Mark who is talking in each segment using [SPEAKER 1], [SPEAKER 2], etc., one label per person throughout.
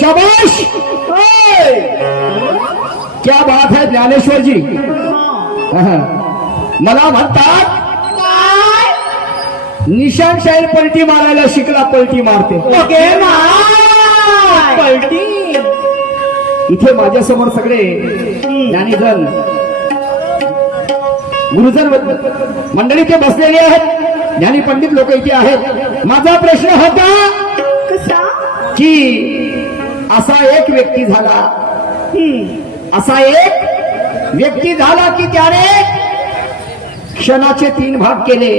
[SPEAKER 1] शाबाश ओय! क्या बात है ज्ञानेश्वर जी
[SPEAKER 2] हाँ.
[SPEAKER 1] मला म्हणतात
[SPEAKER 2] काय
[SPEAKER 1] निशांत शाहीर पलटी मारायला शिकला पलटी मारते.
[SPEAKER 2] ओके पलटी.
[SPEAKER 1] इथे माझ्यासमोर सगळे ज्ञानीजन गुरुजन मंडळी ते बसलेले आहेत. ज्ञानी पंडित लोक इथे आहेत. माझा प्रश्न होता
[SPEAKER 2] कसा?
[SPEAKER 1] की असा एक व्यक्ती झाला. असा एक व्यक्ती झाला की त्याने क्षणाचे तीन भाग केले?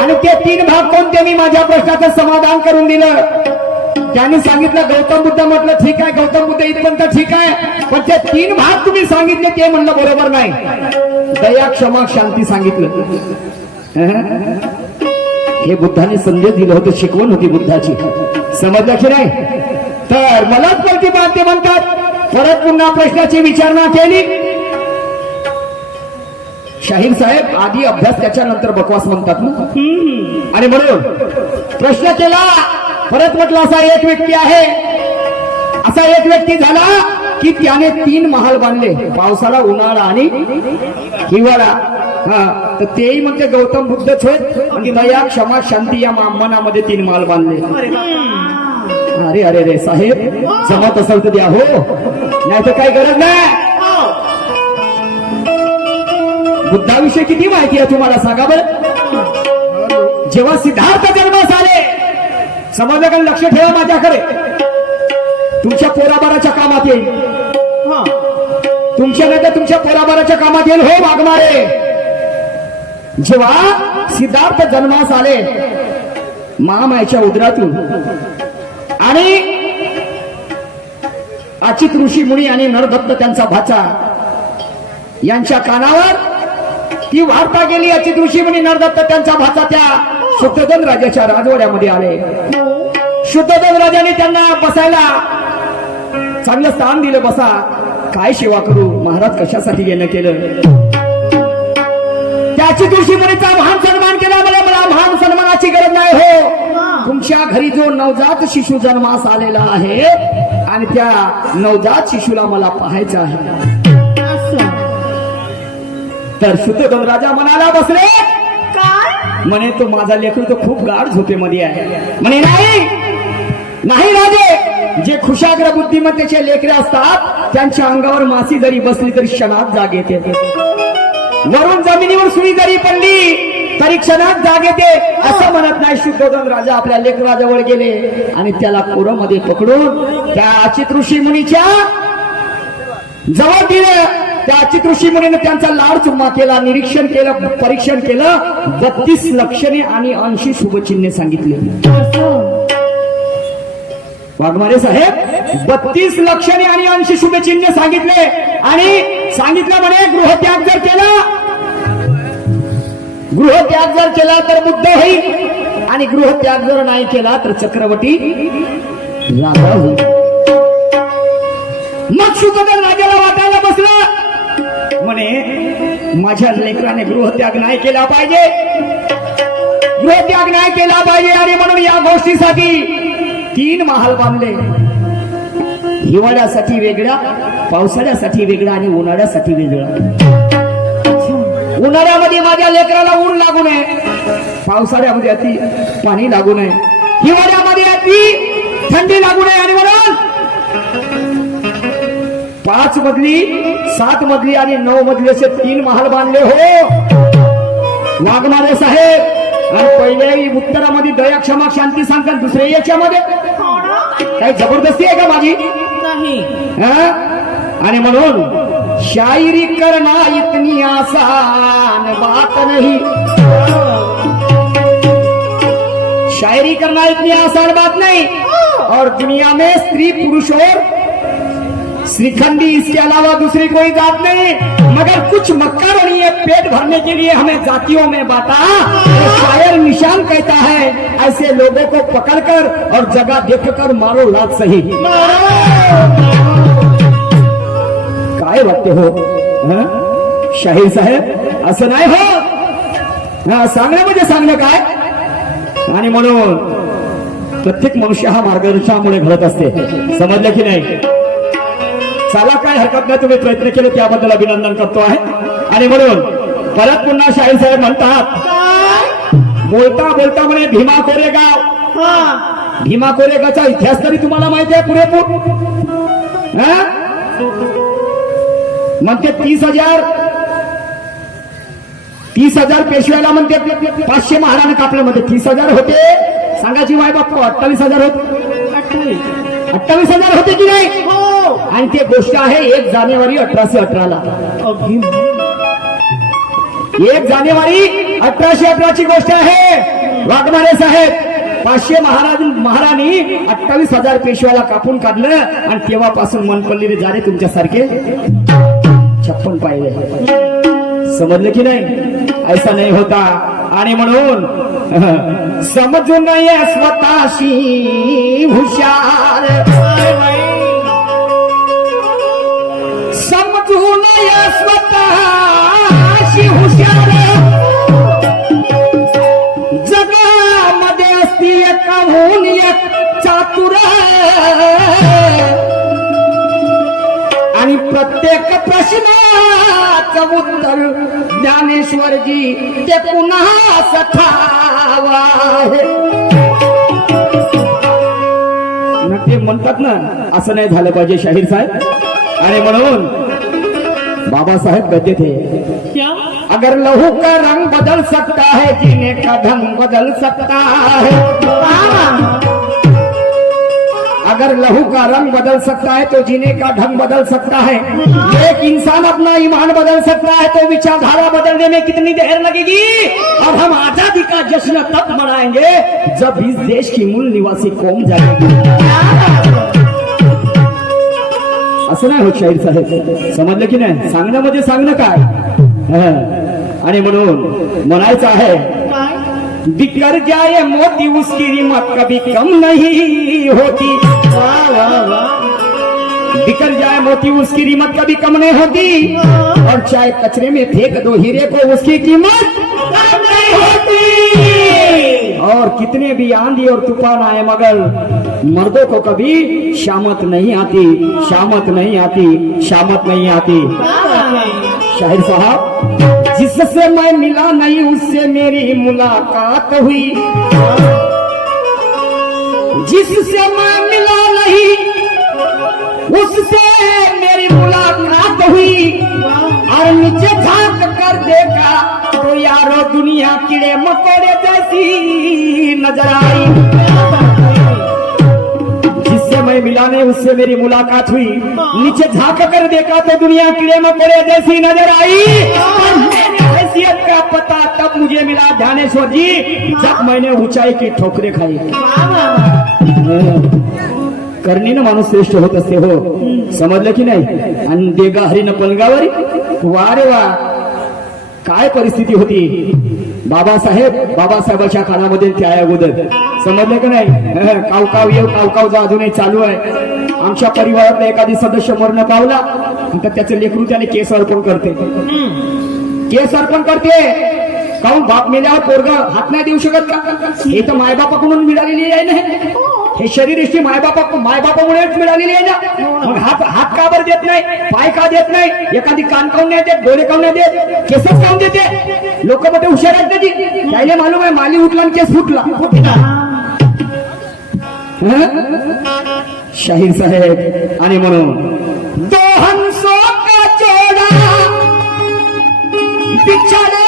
[SPEAKER 1] आणि ते तीन भाग कोणते मी माझ्या प्रश्नाचं समाधान करून दिलं? त्यांनी सांगितलं गौतम बुद्ध म्हटलं ठीक आहे गौतम बुद्ध इथपर्यंत ठीक आहे. पण ते तीन भाग तुम्ही सांगितले ते म्हणलं बरोबर नाही. दया क्षमा शांती सांगितलं. हे बुद्धाने संदेश दिलं होतं शिकवण होती बुद्धाची. समजलं की नाही? तर मलाच पलटी ते म्हणतात. परत पुन्हा प्रश्नाची विचारणा केली. शाहीर साहेब आधी अभ्यास त्याच्यानंतर बकवास म्हणतात ना? आणि म्हणून प्रश्न केला परत म्हटलं असा एक व्यक्ती आहे. असा एक व्यक्ती झाला की त्याने तीन महाल बांधले. पावसाळा उन्हाळा आणि हिवाळा. हा तर तेही म्हणते गौतम बुद्धच होत आणि दया क्षमा शांती या मनामध्ये तीन महाल बांधले.
[SPEAKER 2] अरे
[SPEAKER 1] अरे रे साहेब जमत असेल तर द्या हो. नाही तर काही गरज नाही. बुद्धाविषयी किती माहिती आहे तुम्हाला सांगा बरं? जेव्हा सिद्धार्थ जन्मास आले समजलं लक्ष ठेवा माझ्याकडे. तुमच्या पोराबाराच्या कामात येईल.
[SPEAKER 2] हा.
[SPEAKER 1] तुमच्या नाही तर तुमच्या पोराबाराच्या कामात येईल हो वाघमारे. जेव्हा सिद्धार्थ जन्मास आले महामायच्या उदरातून. आणि अचित ऋषी मुनी आणि नरदत्त त्यांचा भाचा यांच्या कानावर ती वार्ता गेली याची ऋषी मुनी नरदत्त त्यांचा भाचा त्या शुद्धोधन राजाच्या राजवाड्यामध्ये आले. शुद्धोधन राजाने त्यांना बसायला चांगलं स्थान दिलं बसा. काय सेवा करू? महाराज कशासाठी येणं केलं? त्याची तुळशी मुलीचा महान सन्मान केला मला मला महान सन्मानाची गरज नाही हो. तुमच्या घरी जो नवजात शिशु जन्मास आलेला आहे आणि त्या नवजात शिशूला मला पाहायचं आहे. तर शुद्धोधन राजा मनाला बसले.
[SPEAKER 2] काय?
[SPEAKER 1] म्हणे तो माझा लेकरू तो खूप गाढ झोपेमध्ये आहे. म्हणे नाही नाही राजे. जे खुशाग्र बुद्धिमत्तेचे लेकरे असतात त्यांच्या अंगावर मासी जरी बसली तरी क्षणात जाग येते. वरून जमिनीवर सुई जरी पडली तरी क्षणात जाग येते. असं म्हणत नाही शुद्धोधन राजा आपल्या लेकराजवळ गेले आणि त्याला कोरमध्ये पकडून त्या अचित ऋषी मुनीच्या जवळ दिलं. त्या अचित ऋषी मुनीने त्यांचा लाड चुम्मा केला निरीक्षण केलं परीक्षण केलं. बत्तीस लक्षणे आणि ऐंशी शुभचिन्हे सांगितले. वाघमारे साहेब बत्तीस लक्षणे आणि ऐंशी शुभचिन्ह सांगितले. आणि सांगितलं म्हणे गृहत्याग जर केला गृहत्याग जर केला तर बुद्ध होईल. आणि गृहत्याग जर नाही केला तर चक्रवर्ती राजा होईल. मग शुद्धोधन राजाला वाटायला बसला. म्हणे माझ्या लेकराने गृहत्याग नाही केला पाहिजे. गृहत्याग नाही केला पाहिजे आणि म्हणून या गोष्टीसाठी तीन महाल बांधले. हिवाळ्यासाठी वेगळा पावसाळ्यासाठी वेगळा आणि उन्हाळ्यासाठी वेगळा. उन्हाळ्यामध्ये माझ्या लेकराला ऊन लागू नये पावसाळ्यामध्ये अति पाणी लागू नये. हिवाळ्यामध्ये अति थंडी लागू नये आणि म्हणून पाच मजली सात मजली आणि नऊ मजली असे तीन महाल बांधले हो. वाघमारे साहेब आणि पहिल्या उत्तरामध्ये दया क्षमा शांती सांगतात दुसऱ्या याच्यामध्ये.
[SPEAKER 2] हो?
[SPEAKER 1] काही जबरदस्ती आहे का माझी?
[SPEAKER 2] नाही.
[SPEAKER 1] हा? आणि म्हणून शायरी करना इतनी आसान बात नहीं. शायरी करना इतनी आसान बात नहीं. और दुनिया में स्त्री पुरुष और श्रीखंडी, इसके अलावा दूसरी कोई जात नहीं। मगर कुछ मक्का और ये पेट भरने के लिए हमें जातियों में बांटा तो शायर निशान कहता है, ऐसे लोगों को पकड़कर और जगह देखकर मारो लात सही। काय वाटते हो? हं? शाहीर साहेब असं हो? हा सांगणं म्हणजे सांगणं काय प्रत्येक मनुष्य हा मार्गदर्शनामुळे घडत असते. समजलं की नाही? चला काय हरकत नाही तुम्ही प्रयत्न केले त्याबद्दल अभिनंदन करतो आहे. आणि म्हणून परत पुन्हा शाहीर साहेब म्हणतात बोलता बोलता म्हणे भीमा कोरेगाव. भीमा कोरेगावचा इतिहास तरी तुम्हाला माहिती आहे पुरेपूर. म्हणते तीस हजार तीस हजार पेशव्याला म्हणते पाचशे महाराण कापलं म्हणते तीस हजार होते. सांगायची माय बाप अठ्ठावीस हजार होते.
[SPEAKER 2] अठ्ठावीस
[SPEAKER 1] हजार होते की नाही? आणि ते गोष्ट आहे एक जानेवारी अठराशे अठराला. एक जानेवारी अठराशे अठराची गोष्ट आहे. वाघमारे साहेब पाचशे महाराज महाराणी अठ्ठावीस हजार पेशव्याला कापून काढलं आणि तेव्हापासून मनपल्लीने जाणे तुमच्यासारखे. छप्पन पाहिले समजलं की नाही? ऐसा नाही होता. आणि म्हणून समजून ये स्वतःशी हुशार. राहून एक चातुर आणि प्रत्येक प्रश्नाच उत्तर ज्ञानेश्वरजी ते पुन्हा सखावा ते म्हणतात ना असं नाही झालं पाहिजे शाहीर साहेब. आणि म्हणून बाबासाहेब गद्य अगर लहू का रंग बदल सकता है, जीने का ढंग बदल सकता है। अगर लहू का रंग बदल सकता है तो जीने का ढंग बदल सकता है। एक इंसान अपना ईमान बदल सकता है तो विचारधारा बदलने में कितनी देर लगेगी? और हम आज़ादी का जश्न तब मनाएँगे, जब इस देश की मूल निवासी कौम जाएगी। असं नाही होत शाहीर साहेब. समजलं की सांगणं म्हणजे सांगणं काय? हं. आणि म्हणून म्हणायचं आहे बिकर जाए मोती उसकी रिमत कभी कम नहीं होती. बिकर जाए मोती उसकी कीमत कभी कम नहीं होती. और चाहे कचरे में फेंक दो हीरे को उसकी कीमत कम नहीं होती. और कितने भी आंधी और तूफ़ान आए मगर मर्दों को कभी शामत नहीं आती. शामत नहीं आती शामत नहीं आती. शाहिर साहब जिससे मैं मिला नहीं, उससे मेरी मुलाकात हुई। जिससे मैं मिला नहीं, उससे मेरी मुलाकात हुई। और नीचे झाँक कर देखा तो यारो दुनिया कीड़े मकोड़े जैसी नज़र आई। जिससे मैं मिला नहीं, उससे मेरी मुलाकात हुई। नीचे झाँक कर देखा तो दुनिया कीड़े मकोड़े जैसी नज़र आई। शख्सियत का पता तब मुझे मिला ध्यानेश्वर जी। जब मैंने ऊंचाई की ठोकरे खाई। करणीनं माणूस श्रेष्ठ होत असते हो। समजलं की नाही? आणि देगा हरीनं पलगावरी? वा रे वा. काय परिस्थिती होती? बाबासाहेब बाबासाहेबाच्या काळामध्ये त्या अगोदर. समजलं की नाही? कावकाव काव काव येऊ काव काव जा अजूनही चालू आहे. आमच्या परिवारातला एखादी सदस्य मरण पावला तर त्याचं लेकरू त्याने केस अर्पण करते. केस अर्पण करते. काऊन बाप मेल्यावर पोरग हात नाही देऊ शकत का? हे तर मायबापाकडून मिळालेली आहे ना. हे शरीर एष्टी मायबापा मायबापामुळेच मिळालेली आहे ना. मग हात हात का बरं देत नाही? पाय का देत नाही? एखादी कान काऊन नाही देत? डोळे काऊन नाही देत? केसच काऊन देते? लोक मध्ये हुशार आहेत त्याची त्याला मालूम आहे माली उठला आणि केस फुटला. शाहीर साहेब आणि म्हणून picture.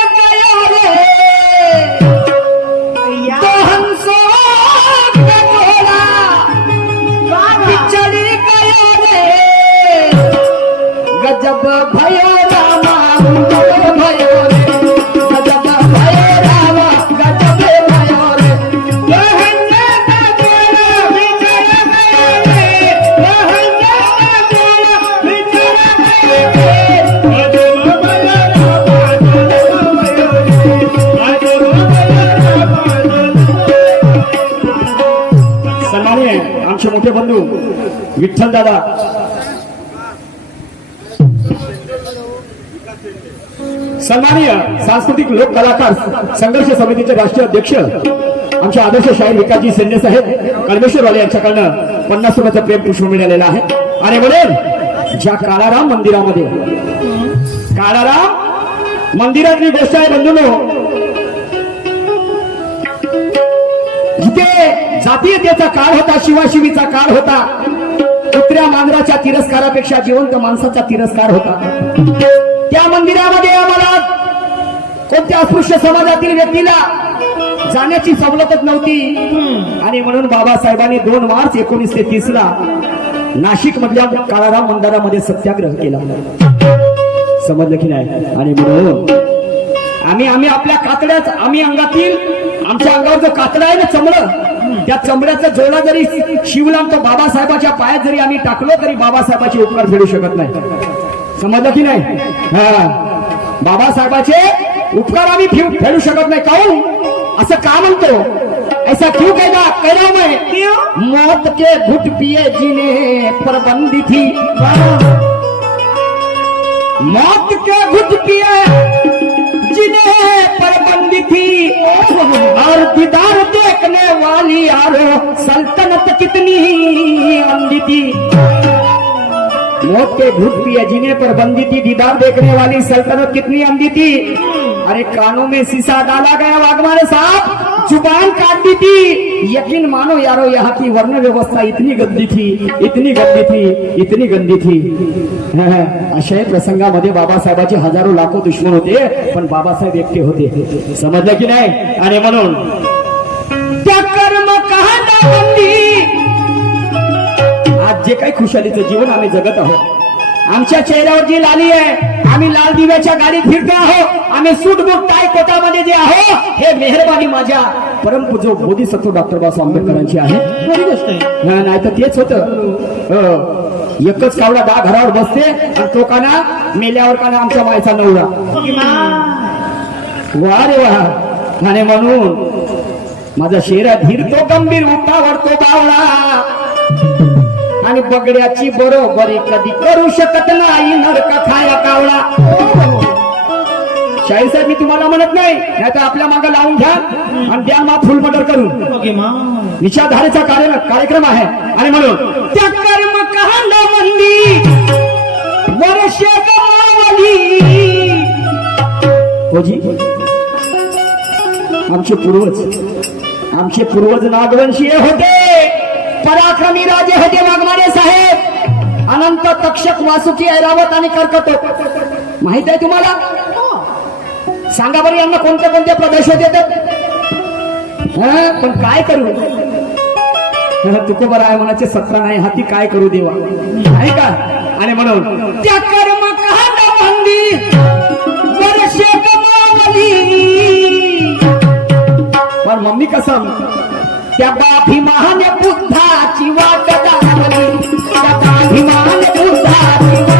[SPEAKER 1] विठ्ठल दादा. सन्माननीय सांस्कृतिक लोक कलाकार संघर्ष समितीचे राष्ट्रीय अध्यक्ष आमचे आदर्श शाहीर विकासजी सेंडे साहेब कळमेश्वरवाले यांच्याकडनं पन्नास रुपयाचं प्रेम पुष्प मिळालेलं आहे. आणि म्हणून ज्या काळाराम मंदिरामध्ये काळाराम मंदिरातली गोष्ट आहे बंधूनो इथे जातीयतेचा काळ होता शिवाशिवीचा काळ होता. कुत्र्या मांजराच्या तिरस्कारापेक्षा जिवंत माणसाचा तिरस्कार होता. त्या मंदिरामध्ये आम्हाला कोणत्या अस्पृश्य समाजातील व्यक्तीला जाण्याची सवलतच नव्हती. आणि म्हणून बाबासाहेबांनी दोन मार्च एकोणीसशे तीस ला नाशिक मधल्या काळाराम मंदिरामध्ये सत्याग्रह केला. समजलं की नाही? आणि म्हणून आम्ही आम्ही आपल्या कातड्याच आम्ही अंगातील आमच्या अंगावर जो कातडा आहे ना चमडं त्या चमड्याचा जोडा जरी शिवला तो बाबासाहेबाच्या पायात जरी आम्ही टाकलो तरी बाबासाहेबाचे उपकार फेडू शकत नाही. समजलं की नाही? हा. बाबासाहेबाचे उपकार आम्ही फेडू शकत नाही. काहून असं का म्हणतो? ऐसा क्यों कहना कह रहा हूं मैं मौत के घुट पिए जीने पर बंदी थी मौत के घुट पिए जिन्हें पर बंदी थी और दीदार देखने वाली यारो सल्तनत कितनी अंधी थी। मौत के घुट पिए जिन्हें पर बंदी थी दीदार देखने वाली सल्तनत कितनी अंधी थी। अरे कानों में शीशा डाला गया वाघमारे साहब। जुबान काट दी थी। यकीन मानो यारो यहाँ की वर्ण व्यवस्था इतनी गंदी थी इतनी गंदी थी इतनी गंदी थी। अशा प्रसंगामध्ये बाबासाहेबाचे हजारो लाखो दुश्मन होते पण बाबासाहेब एकटे होते। समजलं की नाही? आणि म्हणून त्या कर्म आज जे काही खुशालीचं जीवन आम्ही जगत आहोत आमच्या चेहऱ्यावर जी लाली आहे आम्ही लाल दिव्याच्या गाडीत फिरतो आहोत आम्ही सूट बूट टाय कोटामध्ये जे आहो हे मेहरबानी माझ्या परमपूज्य बोधिसत्व डॉक्टर बाबासाहेब आंबेडकरांची आहे.
[SPEAKER 2] खरी गोष्ट आहे.
[SPEAKER 1] नाही तर तेच होत. एकच कावडा दहा घरावर बसते आणि तो काना मेल्यावर काना आमच्या मायचा नवरा. वा रे वा. आणि म्हणून माझा शेरा धीर तो गंभीर उठावर तो बावळा. आणि बगड्याची बरोबरी कधी करू शकत नाही. नरका खाया कावळा. शाहीर साहेब मी तुम्हाला म्हणत नाही. नाही तर आपल्या मागे लावून घ्या आणि द्या मा फुल मटर करून.
[SPEAKER 2] मा.
[SPEAKER 1] विचारधारेचा कार्य कार्यक्रम आहे. आणि म्हणून त्या कर्म कांड मंदी वर्ष होजी आमचे पूर्वज आमचे पूर्वज नागवंशीय होते. पराक्रमी राजे होते वाघमारे साहेब. अनंत तक्षक वासुकी ऐरावत आणि कर्कटो माहीत आहे तुम्हाला? सांगा बरं यांना कोणत्या कोणत्या प्रदेश येतात पण काय करू? तुकोबर आहे मनाचे सत्ता नाही हाती काय करू देवा? आहे का? आणि म्हणून त्या कर्म कांड वर्षे पण मम्मी कसं? त्या बाभिमान बुद्धाची वाट दाखवली त्या बाभिमान बुद्धाची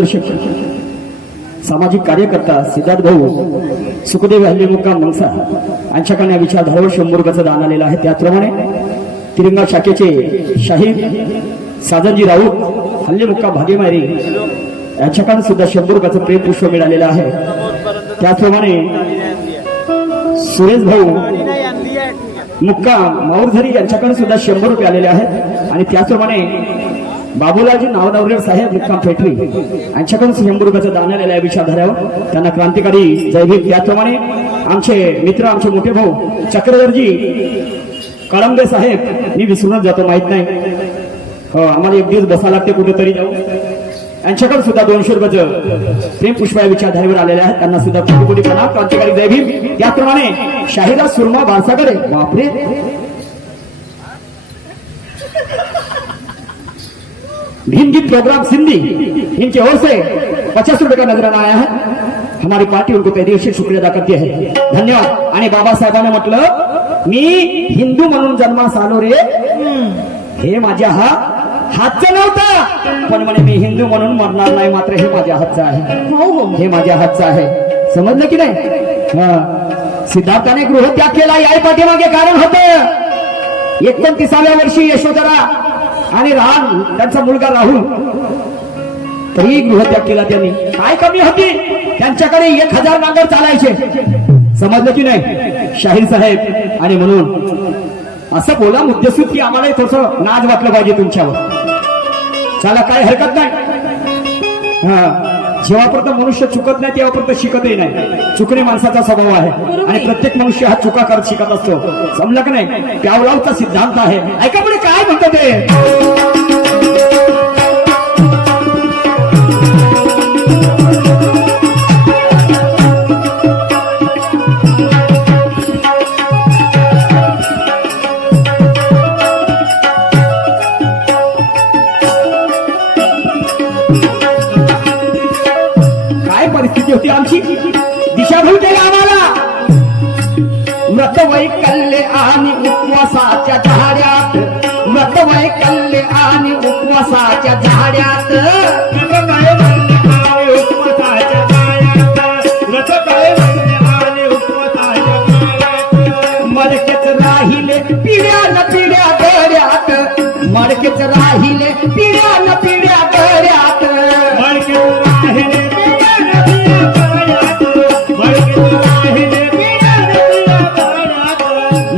[SPEAKER 1] मार्गदर्शक सामाजिक कार्यकर्ता सिद्धार्थ भाऊ सुखदेव हल्ली मुक्काम मनसा यांच्याकडे या विचारधारावर शंभर दान आलेलं आहे त्याचप्रमाणे तिरंगा शाखेचे शाहीर साजनजी राऊत हल्ले मुक्का भागेमारी यांच्याकडे सुद्धा शंभुर्गाचं प्रेम पुष्प मिळालेलं आहे. त्याचप्रमाणे सुरेश भाऊ मुक्का माऊरझरी यांच्याकडे सुद्धा शंभर रुपये आलेले आहेत. आणि त्याचप्रमाणे बाबूलाजी नावदावरेर साहेब विक्रम फेटरी यांच्याकडून सिंहदुर्गाचं दान आलेलं आहे विचारधाऱ्यावर त्यांना क्रांतिकारी जय त्याचप्रमाणे आमचे मित्र आमचे मोठे भाऊ चक्रधरजी कळंबे साहेब मी विसरूनच जातो माहीत नाही. हो, आम्हाला एक दिवस बसायला लागते कुठेतरी जाऊ यांच्याकडे सुद्धा दोनशे रुपयाचं प्रेम पुष्प या विचारधारेवर आलेले आहेत. त्यांना सुद्धा कोटी कोटी प्रणाम. क्रांतिकारी जय त्याचप्रमाणे शाहिदा सुरमा बारसाकडे बापरे. भीम गीत प्रोग्राम सिंधी. इनकी ओर से पचास रुपए का नजराना आया है? हमारी पार्टी उनको दिल से शुक्रिया अदा करती है। धन्यवाद. आणि बाबासाहेबांना म्हटलं मी हिंदू म्हणून जन्मास आलो रे. हे माझ्या हा हातचं नव्हतं. पण म्हणे मी हिंदू म्हणून मरणार नाही मात्र हे माझ्या हातचं आहे.
[SPEAKER 3] हो हो.
[SPEAKER 1] हे माझ्या हातचं आहे. समजलं की नाही? हा. सिद्धार्थाने गृहत्याग केला याही पाठीमागे कारण होत. एकोणतीसाव्या वर्षी यशोधरा आणि राम त्यांचा मुलगा राहुल. तरी गृहत्याग केला त्यांनी. काय कमी होती? त्यांच्याकडे एक हजार नांगर चालायचे. समजलं की नाही? शाहीर साहेब आणि म्हणून. असं बोला मुद्देसूद की आम्हालाही थोडस नाज वाटलं पाहिजे तुमच्यावर. चला काय हरकत नाही. हा. जेव्हापर्यंत मनुष्य चुकत नाही तेव्हापर्यंत शिकतही नाही. चुकणे माणसाचा स्वभाव आहे. आणि प्रत्येक मनुष्य हा चुका करत शिकत असतो. समजलं का नाही? प्यावलावचा सिद्धांत आहे. ऐका पुढे काय म्हणतो ते?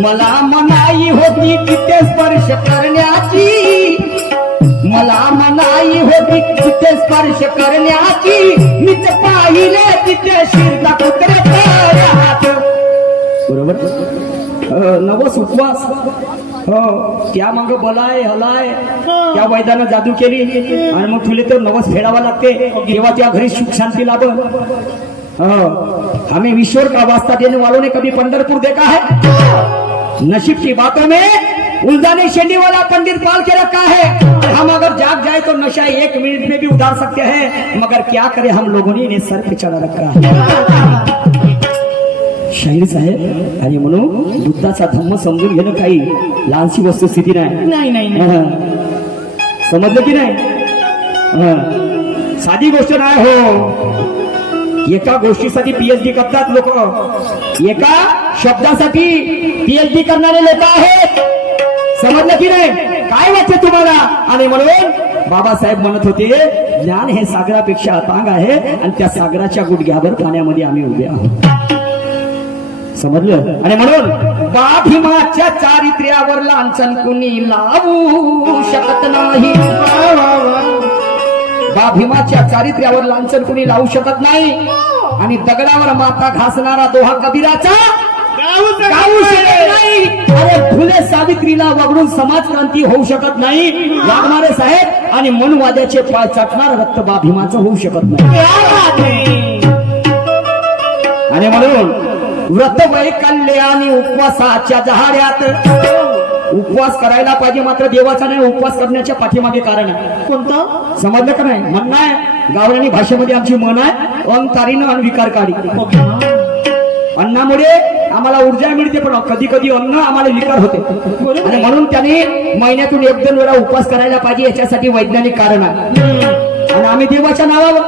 [SPEAKER 1] मला मनाई होती तिथे स्पर्श करण्याची. मला मनाई होती तिथे स्पर्श करण्याची. मीच पाहिले तिथे शिरता कुत्रे. बरोबर? नवस उपवास त्या मग बलाय हलाय. त्या वैद्यानं जादू केली. आणि मग तुले तर नवस फेडावा लागते. तेव्हा त्या घरी सुख शांती लाभ. हमें ईश्वर का वास्ता देने वालों ने कभी पंडरपुर देखा है? नसीब की बातों में उलझाने शेंडी वाला पंडित पाल के रखा है। और हम अगर जाग जाए तो नशा एक मिनट में भी उतार सकते हैं मगर क्या करें हम लोगों ने इन्हें सर पे चढ़ा रखा है। शाहीर साहेब आणि म्हणून बुद्धाचा धम्म समजून घेणं काही लहानशी वस्तुस्थिती नाही
[SPEAKER 3] नाही नाही नाही।
[SPEAKER 1] हा. समजलं की नाही? हा. साधी गोष्ट नाही हो एका गोष्टीसाठी पीएचडी करतात लोक. एका शब्दासाठी पीएचडी करणारे लोक आहेत. समजलं की नाही? काय वाटतं तुम्हाला? आणि म्हणून बाबासाहेब म्हणत होते ज्ञान हे सागरापेक्षा अतांग आहे आणि त्या सागराच्या गुडघ्यावर पाण्यामध्ये आम्ही उभे आहोत. समजलं? आणि म्हणून बाभिमाच्या चारित्र्यावर लांछन कुणी लावू शकत नाही. बाभिमाच्या चारित्र्यावर लांछन कुणी लावू शकत नाही. आणि दगडावर माता घासणारा दोहा कबीराचा गाऊ शकत नाही. अरे फुले सावित्रीला वगळून समाज क्रांती होऊ शकत नाही. वाघमारे साहेब आणि मनवाद्याचे पाय चाटणार रक्त बाभिमाचं होऊ शकत नाही. आणि म्हणून व्रत वैकल्य आणि उपवासाच्या जहाड्यात उपवास करायला पाहिजे मात्र देवाचा नाही उपवास करण्याच्या पाठीमागे कारण आहे.
[SPEAKER 3] कोणतं?
[SPEAKER 1] समजलं का नाही? म्हणणं आहे गावरानी भाषेमध्ये आमची मन आहे अंतारीनं आणि विकारकारी अन्नामुळे आम्हाला ऊर्जा मिळते पण कधी कधी अन्न आम्हाला विकार होते. आणि म्हणून त्याने महिन्यातून एक दोन वेळा उपवास करायला पाहिजे याच्यासाठी वैज्ञानिक कारण आहे. आणि आम्ही देवाच्या नावावर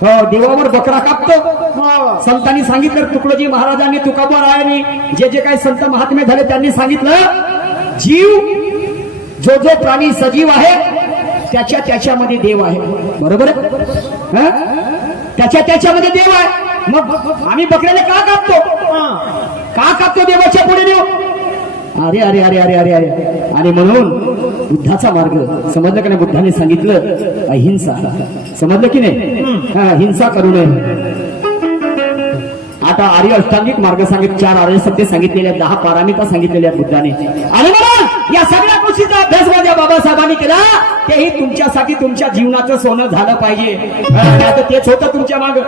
[SPEAKER 1] देवावर बकरा कापतो. संतांनी सांगितलं तुकडोजी महाराजांनी तुकाबा रायांनी जे जे काही संत महात्मे झाले त्यांनी सांगितलं जीव जो जो प्राणी सजीव आहे त्याच्या त्याच्यामध्ये देव आहे. बरोबर हं? त्याच्या त्याच्यामध्ये देव आहे. मग आम्ही बकऱ्याला का कापतो?
[SPEAKER 2] हा.
[SPEAKER 1] का कापतो देवाच्या पुढे देव? अरे अरे अरे अरे अरे अरे. आणि म्हणून बुद्धाचा मार्ग. समजलं का नाही? बुद्धाने सांगितलं अहिंसा समजलं की नाही? हा, हिंसा करू नये. आता आर्य अष्टांगिक मार्ग सांगित चार आर्य सत्य सांगितलेले दहा पारामिता सांगितलेल्या बुद्धाने. आणि या सगळ्या गोष्टीचा अभ्यास माझ्या बाबासाहेबांनी केला. तेही तुमच्यासाठी तुमच्या जीवनाचं सोनं झालं पाहिजे. तेच होतं तुमच्या माग.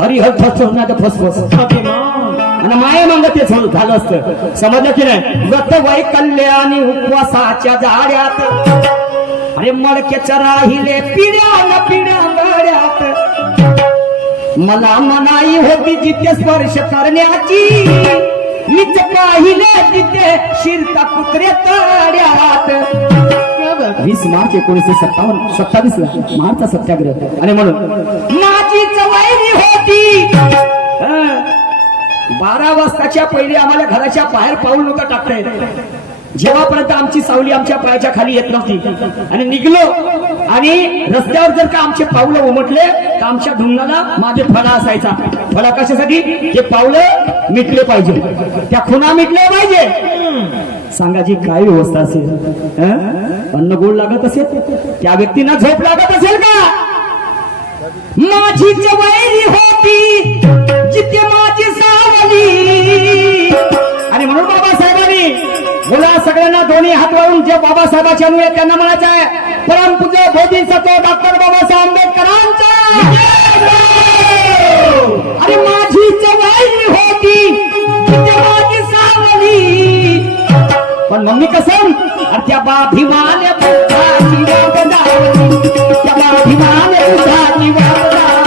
[SPEAKER 1] हरिहर फस फसफस आणि माये मग ते झालं झालं असतं. समजलं की नाही? व्रत वैकल्याने उपवासाच्या जाड्यात. अरे मडक्याच्या राहिले पिढ्या न पिढ्या गड्यात. मला मनाई होती जिथे स्पर्श करण्याची. मीच पाहिले तिथे शिरता कुत्रे तड्यात वीस मार्च एकोणीसशे सत्तावन्न सत्तावीस ला मार्चचा सत्याग्रह. आणि म्हणून माझी जवायरी होती. बारा वाजताच्या पहिले आम्हाला घराच्या बाहेर पाऊल नव्हतं टाकता येत. जेव्हापर्यंत आमची सावली आमच्या पायाच्या खाली येत नव्हती. आणि निघलो आणि रस्त्यावर जर का आमचे पावलं उमटले तर आमच्या धुंगाला माझे फळा असायचा. फळा कशासाठी? ते पावलं मिटले पाहिजे. त्या खुना मिटल्या पाहिजे. सांगा जी काय व्यवस्था असेल अन्न गोड लागत असेल त्या व्यक्तींना झोप लागत असेल का? माझी जवळी होती जिथे माझी सावली मुला सगळ्यांना दोन्ही हात वाळून जे बाबासाहेबांचे अनुय आहेत त्यांना म्हणायचं आहे. परमपूज्य बोधिसत्व डॉक्टर बाबासाहेब आंबेडकरांचा. अरे माझी जवायरी होती. माझी सावली. पण मम्मी कसं? अरे त्या बाभिमान बुद्धाची वावदावली त्या बाभिमान बुद्धाची अभिमान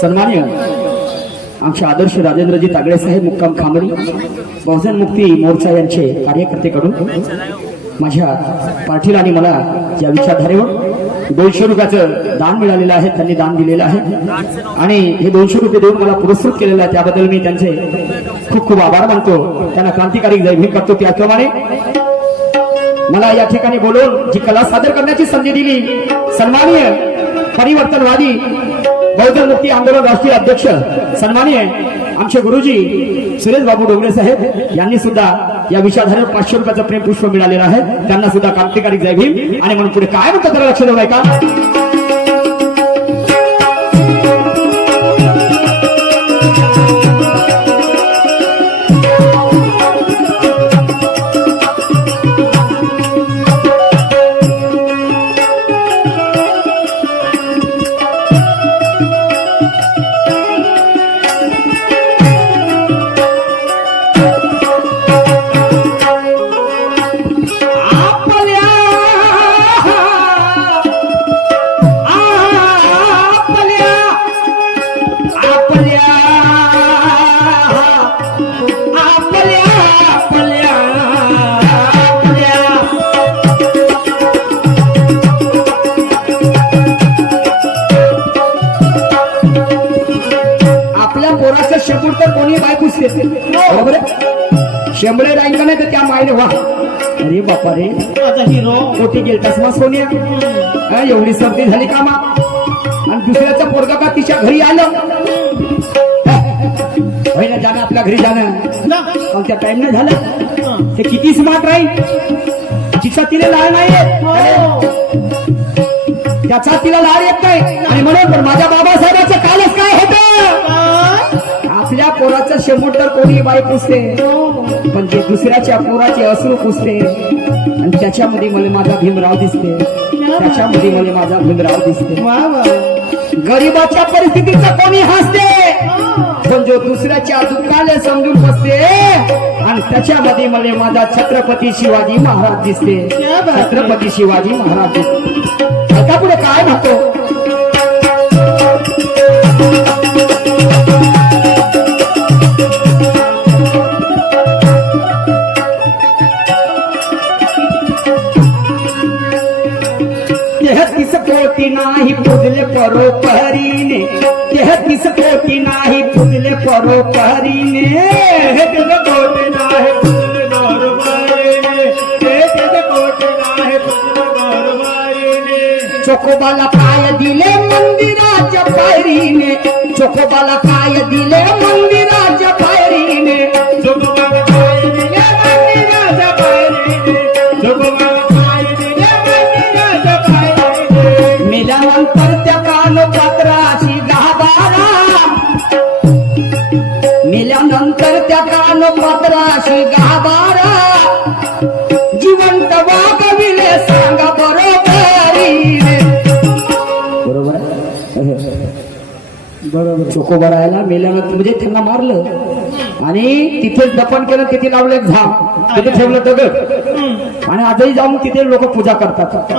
[SPEAKER 1] सन्मान्य आमचे आदर्श राजेंद्रजी तागडे साहेब मुक्काम खामरी बहुजन मुक्ती मोर्चा यांचे कार्यकर्तेकडून माझ्या पाटील आणि मला या विचारधारेवर दोनशे रुपयाचं दान मिळालेलं आहे त्यांनी दान दिलेलं आहे. आणि हे दोनशे रुपये देऊन मला पुरस्कृत केलेलं आहे त्याबद्दल मी त्यांचे खूप खूप आभार मानतो. त्यांना क्रांतिकारी जय भीम करतो त्याप्रमाणे मला या ठिकाणी बोलवून जी कला सादर करण्याची संधी दिली सन्माननीय परिवर्तनवादी बहुजन मुक्ती आंदोलन राष्ट्रीय अध्यक्ष सन्माननीय आमचे गुरुजी सुरेश बाबू डोंगरे साहेब यांनी सुद्धा या विषयाधारे पाचशे रुपयाचं प्रेम पुष्प मिळालेलं आहे. त्यांना सुद्धा क्रांतिकारी जय भीम. आणि म्हणून पुढे काय म्हणतात त्याला लक्ष देऊ का आपल्या पोराचं शेपूट तर कोणी बाय पुसते. बरोबर? शेंबडे राहील का नाही तर त्या मायने वा अरे बापा रे.
[SPEAKER 2] माझा हिरो
[SPEAKER 1] मोठी गेलतास सोनिया एवढी सर्दी झाली का मा आणि दुसऱ्याचं पोरगा का तिच्या घरी आलं? ना जाणं आपल्या घरी जाणं. पण त्या टाइम नाही झालं. ते किती स्मार्ट राहील तिचा तिला लाळ नाही.
[SPEAKER 2] हो.
[SPEAKER 1] त्याचा तिला लाळ येत नाही. आणि म्हणून पण माझ्या बाबासाहेबाचं कालच काय होतं? आपल्या पोराचं शेपूट तर कोणी बाई पुसते. पण जे दुसऱ्याच्या पोराचे अश्रू पुसते आणि त्याच्यामध्ये मला माझा भीमराव दिसते. त्याच्यामध्ये मला माझा भीमराव दिसते. गरीबाच्या परिस्थितीचा कोणी हसते? पण जो दुसऱ्याच्या दुःखाला समजून बसते आणि त्याच्यामध्ये मला माझा छत्रपती शिवाजी महाराज दिसते. छत्रपती शिवाजी महाराज दिसते. आता पुढे काय म्हणतो
[SPEAKER 2] दरबारीने. हे त्याचं कोटे नाही पुजले दरबारीने.
[SPEAKER 1] चोकोबाला काय दिले मंदिराच्या पायरीने? चोकोबाला काय दिले मंदिराच्या पायरीने? मेल्यानंतर त्या कानपात्राशी गाभारा. जिवंत वागविले सांगा बरोबर बरोबर. चोकोबर राहायला मेल्यानंतर म्हणजे त्यांना मारलं. आणि तिथेच दफन केलं तिथे लावलं एक झाड तिथे ठेवलं दगड. आणि आजही जाऊन तिथे लोक पूजा करतात.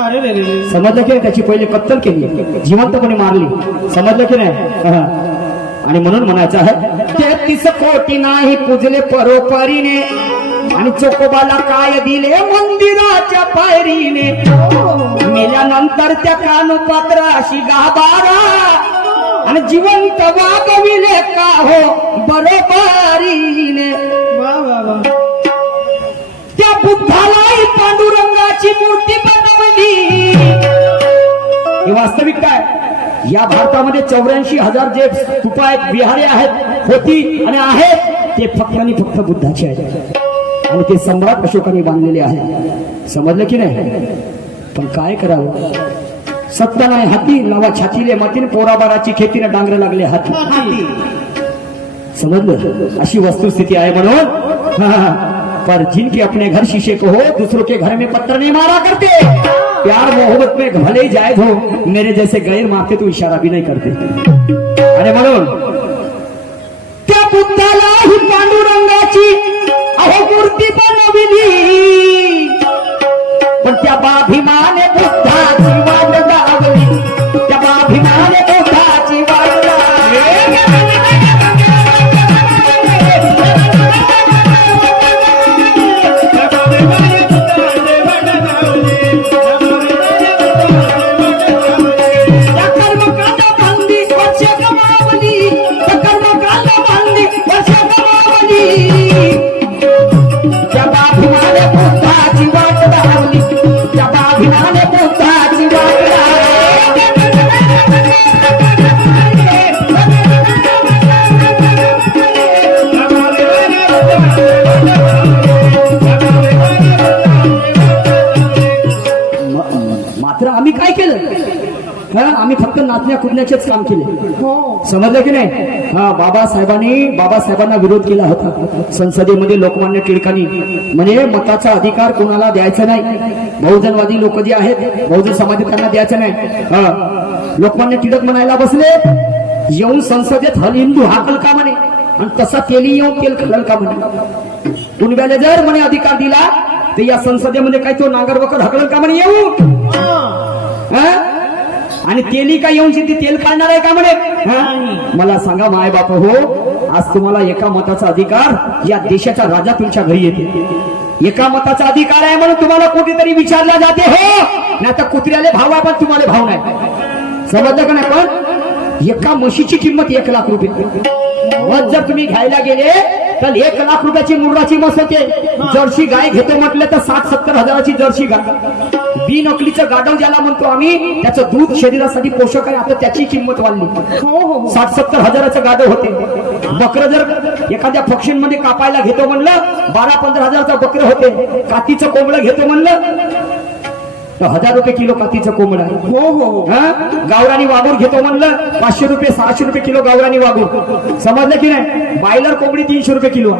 [SPEAKER 1] समजलं की नाही? त्याची पहिले कत्तल केली. जिवंतपणे मारली. समजलं की नाही. आणि म्हणून म्हणायचं आहे तेहतीस कोटी नाही पूजले परोपरीने. आणि चोकोबाला काय दिले? मंदिराच्या पायरीने. मेल्यानंतर त्या कानपात्राशी गाभारा. आणि जिवंत वागविले का हो? बरोबरीने. त्या बुद्धालाही पांडुरंगाची मूर्ती बनवली. ही वास्तविकता आहे या भारतामध्ये चौऱ्याऐंशी हजार जे स्तूप आहेत विहारे आहेत होती आणि आहेत ते फक्त आणि फक्त बुद्धाचे आहेत. आणि ते सम्राट अशोकाने बांधलेले आहेत. समजलं की नाही? पण काय करावं? सत्ता नाही हाती लावा छातीले मातीने पोराबाराची खेतीने डांगर लागले हाती. समजलं? अशी वस्तुस्थिती आहे म्हणून. पर जिनके अपने घर शीशे को हो दूसरों के घर में पत्थर नहीं मारा करते. प्यार मोहब्बत में भले ही जायज हो मेरे जैसे गैर मारते तू इशारा भी नहीं करते। अरे म्हणून त्या बुद्धाला ही पांडुरंगाची अहो मूर्ती बनविली. पण त्या बाभिमाने कुदण्याचेच काम केले.
[SPEAKER 2] हो.
[SPEAKER 1] समजलं की नाही? हा बाबासाहेबांनी बाबासाहेबांना विरोध केला होता. संसदेमध्ये लोकमान्य टिळकांनी. म्हणजे मताचा अधिकार कोणाला द्यायचा नाही. बहुजनवादी लोक जे आहेत बहुजन समाजात त्यांना द्यायचं नाही. हा. लोकमान्य टिळक म्हणायला बसले येऊन संसदेत हल हिंदू हाकल का म्हणे? आणि तसा तेली येऊन तेल खाल का म्हणे? कुणब्याला जर म्हणे अधिकार दिला तर या संसदेमध्ये काय तो नागर वकर हकल का म्हणे येऊ हा? आणि तेली का येऊन शेती तेल काढणार आहे का म्हणे? मला सांगा माय बाप हो आज तुम्हाला एका मताचा अधिकार या देशाच्या राजा तुमच्या घरी येते. एका मताचा अधिकार आहे म्हणून तुम्हाला कुठेतरी विचारला जाते हो. नाही तर कुत्र्याले भाव आहे पण तुम्हाला भाव नाही. समजलं का नाही पण? एका म्हशीची किंमत एक लाख रुपये. मग जर तुम्ही घ्यायला गेले तर एक लाख रुपयाची मुर्राची मस होते जर्सी गाय घेतो म्हटलं तर साठ सत्तर हजाराची जर्सी गाय. बी नकलीचं गाढव ज्याला म्हणतो आम्ही त्याचं दूध शरीरासाठी पोषक आहे. आता त्याची किंमत वाढली.
[SPEAKER 2] हो हो हो.
[SPEAKER 1] साठ सत्तर हजाराचं गाढव होते. बकर जर एखाद्या पक्षींमध्ये कापायला घेतो म्हणलं बारा पंधरा हजाराचं बकर होते. कातीचं कोंबडं घेतो म्हणलं हजार रुपये किलो कातीचं कोंबडं आहे.
[SPEAKER 2] हो हो?
[SPEAKER 1] गावरानी वाघूर घेतो म्हणलं पाचशे रुपये सहाशे रुपये किलो गावरानी वाघूर समजलं की नाही? बायलर कोंबडी तीनशे रुपये किलो